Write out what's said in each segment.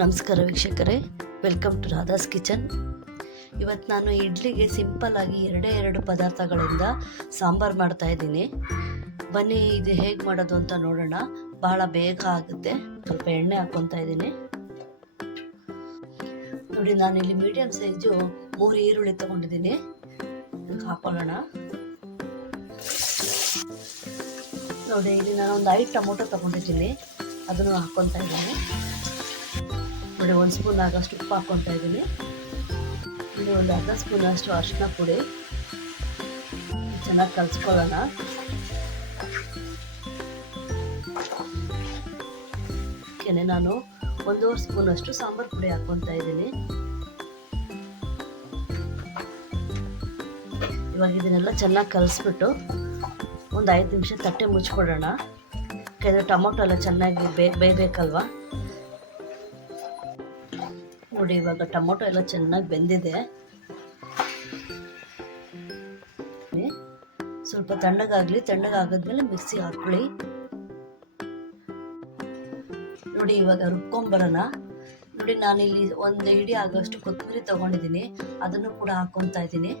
ನಮಸ್ಕಾರ ವೀಕ್ಷಕರೇ, welcome to Radha's kitchen. ಇವತ್ತು ನಾನು ಇಡ್ಲಿಗೆ ಸಿಂಪಲ್ಲಾಗಿ ಎರಡು ಪದಾರ್ಥಗಳಿಂದ ಸಾಂಬಾರು ಮಾಡ್ತಾಯಿದ್ದೀನಿ. ಬನ್ನಿ ಇದು ಹೇಗೆ ಮಾಡೋದು ಅಂತ ನೋಡೋಣ. ಬಹಳ ಬೇಗ ಆಗುತ್ತೆ. ಸ್ವಲ್ಪ ಎಣ್ಣೆ ಹಾಕ್ಕೊತಾ ಇದ್ದೀನಿ. ನೋಡಿ, ನಾನಿಲ್ಲಿ ಮೀಡಿಯಮ್ ಸೈಜು 3 ಈರುಳ್ಳಿ ತೊಗೊಂಡಿದ್ದೀನಿ. ಹಾಕೊಳ್ಳೋಣ. ನೋಡಿ, ಇಲ್ಲಿ ನಾನು ಒಂದು 5 ಟೊಮೊಟೊ ತೊಗೊಂಡಿದ್ದೀನಿ. ಅದನ್ನು ಹಾಕ್ಕೊತಾ ಇದ್ದೀನಿ. ನೋಡಿ, 1 ಸ್ಪೂನ್ ಆಗೋಷ್ಟು ಉಪ್ಪು ಹಾಕ್ಕೊತಾ ಇದ್ದೀನಿ. ಇಲ್ಲಿ ಒಂದು ಅರ್ಧ ಸ್ಪೂನ್ ಅಷ್ಟು ಅರಿಶಿನ ಪುಡಿ. ಚೆನ್ನಾಗಿ ಕಲಿಸ್ಕೊಳ್ಳೋಣ. ಕೆನೆ ನಾನು 1.5 ಸ್ಪೂನ್ ಅಷ್ಟು ಸಾಂಬಾರು ಪುಡಿ ಹಾಕ್ಕೊತಾ ಇದ್ದೀನಿ. ಇವಾಗ ಇದನ್ನೆಲ್ಲ ಚೆನ್ನಾಗಿ ಕಲಿಸ್ಬಿಟ್ಟು ಒಂದು 5 ನಿಮಿಷ ತಟ್ಟೆ ಮುಚ್ಕೊಡೋಣ. ಯಾಕೆಂದರೆ ಟೊಮೊಟೊ ಎಲ್ಲ ಚೆನ್ನಾಗಿ ಬೇಯಬೇಕಲ್ವ. ನೋಡಿ, ಇವಾಗ ಟೊಮೊಟೊ ಎಲ್ಲ ಚೆನ್ನಾಗಿ ಬೆಂದಿದೆ. ಸ್ವಲ್ಪ ತಣ್ಣಗಾದ್ಮೇಲೆ ಮಿಕ್ಸಿ ಹಾಕೊಳ್ಳಿ. ನೋಡಿ, ಇವಾಗ ರುಬ್ಕೊಂಬರೋಣ. ನೋಡಿ, ನಾನಿಲ್ಲಿ ಒಂದು ಹಿಡಿ ಆಗೋಷ್ಟು ಕೊತ್ತಂಬರಿ ತೊಗೊಂಡಿದ್ದೀನಿ. ಅದನ್ನು ಕೂಡ ಹಾಕ್ಕೊತಾ ಇದ್ದೀನಿ.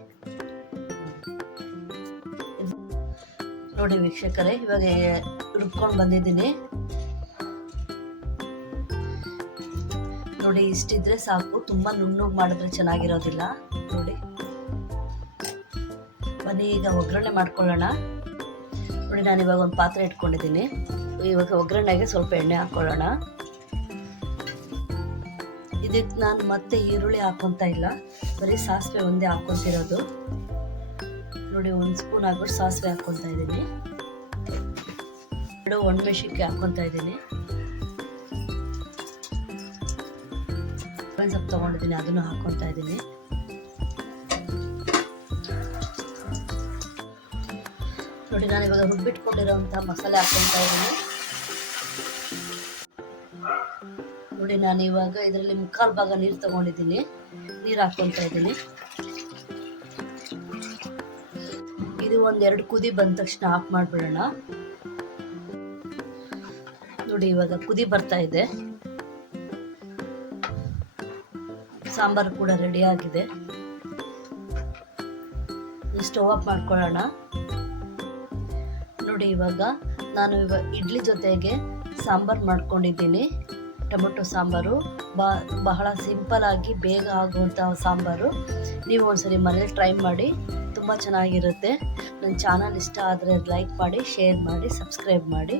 ನೋಡಿ ವೀಕ್ಷಕರೇ, ಇವಾಗ ರುಬ್ಕೊಂಡು ಬಂದಿದ್ದೀನಿ. ನೋಡಿ, ಇಷ್ಟಿದ್ರೆ ಸಾಕು. ತುಂಬ ನುಣ್ಣಗೆ ಮಾಡಿದ್ರೆ ಚೆನ್ನಾಗಿರೋದಿಲ್ಲ. ನೋಡಿ, ಬನ್ನಿ ಈಗ ಒಗ್ಗರಣೆ ಮಾಡ್ಕೊಳ್ಳೋಣ. ನೋಡಿ, ನಾನು ಇವಾಗ ಒಂದು ಪಾತ್ರೆ ಇಟ್ಕೊಂಡಿದ್ದೀನಿ. ಇವಾಗ ಒಗ್ಗರಣೆಗೆ ಸ್ವಲ್ಪ ಎಣ್ಣೆ ಹಾಕ್ಕೊಳ್ಳೋಣ. ಇದಕ್ಕೆ ನಾನು ಮತ್ತೆ ಈರುಳ್ಳಿ ಹಾಕ್ಕೊತಾ ಇಲ್ಲ, ಬರೀ ಸಾಸಿವೆ ಒಂದೇ ಹಾಕ್ಕೊತಿರೋದು. ನೋಡಿ, 1 ಸ್ಪೂನ್ ಆಗೋಷ್ಟು ಸಾಸಿವೆ ಹಾಕ್ಕೊತಾ ಇದ್ದೀನಿ. 2 ಒಣಮೆಣಸಿನ್ಕಾಯಿ ಹಾಕ್ಕೊತಾ ಇದ್ದೀನಿ. ಸೊಪ್ಪು ತೊಗೊಂಡಿದ್ದೀನಿ, ಅದನ್ನು ಹಾಕ್ಕೊತಾ ಇದ್ದೀನಿ. ನೋಡಿ, ನಾನು ಇವಾಗ ರುಬ್ಬಿಟ್ಕೊಂಡಿರೋಂಥ ಮಸಾಲೆ ಹಾಕ್ಕೊತಾ ಇದ್ದೀನಿ. ನೋಡಿ, ನಾನು ಇವಾಗ ಇದರಲ್ಲಿ 3/4 ಭಾಗ ನೀರು ತೊಗೊಂಡಿದ್ದೀನಿ. ನೀರು ಹಾಕ್ಕೊತಾ ಇದ್ದೀನಿ. ಇದು 1-2 ಕುದಿ ಬಂದ ತಕ್ಷಣ ಆಫ್ ಮಾಡಿಬಿಡೋಣ. ನೋಡಿ, ಇವಾಗ ಕುದಿ ಬರ್ತಾ ಇದೆ. ಸಾಂಬಾರು ಕೂಡ ರೆಡಿ ಆಗಿದೆ. ಸ್ಟವ್ ಆಫ್ ಮಾಡ್ಕೊಳ್ಳೋಣ. ನೋಡಿ, ಇವಾಗ ನಾನು ಇಡ್ಲಿ ಜೊತೆಗೆ ಸಾಂಬಾರು ಮಾಡ್ಕೊಂಡಿದ್ದೀನಿ. ಟೊಮೊಟೊ ಸಾಂಬಾರು ಬಹಳ ಸಿಂಪಲ್ ಆಗಿ ಬೇಗ ಆಗುವಂಥ ಸಾಂಬಾರು. ನೀವು ಒಂದ್ಸರಿ ಮನೇಲಿ ಟ್ರೈ ಮಾಡಿ, ತುಂಬ ಚೆನ್ನಾಗಿರುತ್ತೆ. ನನ್ನ ಚಾನಲ್ ಇಷ್ಟ ಆದರೆ ಲೈಕ್ ಮಾಡಿ, ಶೇರ್ ಮಾಡಿ, ಸಬ್ಸ್ಕ್ರೈಬ್ ಮಾಡಿ.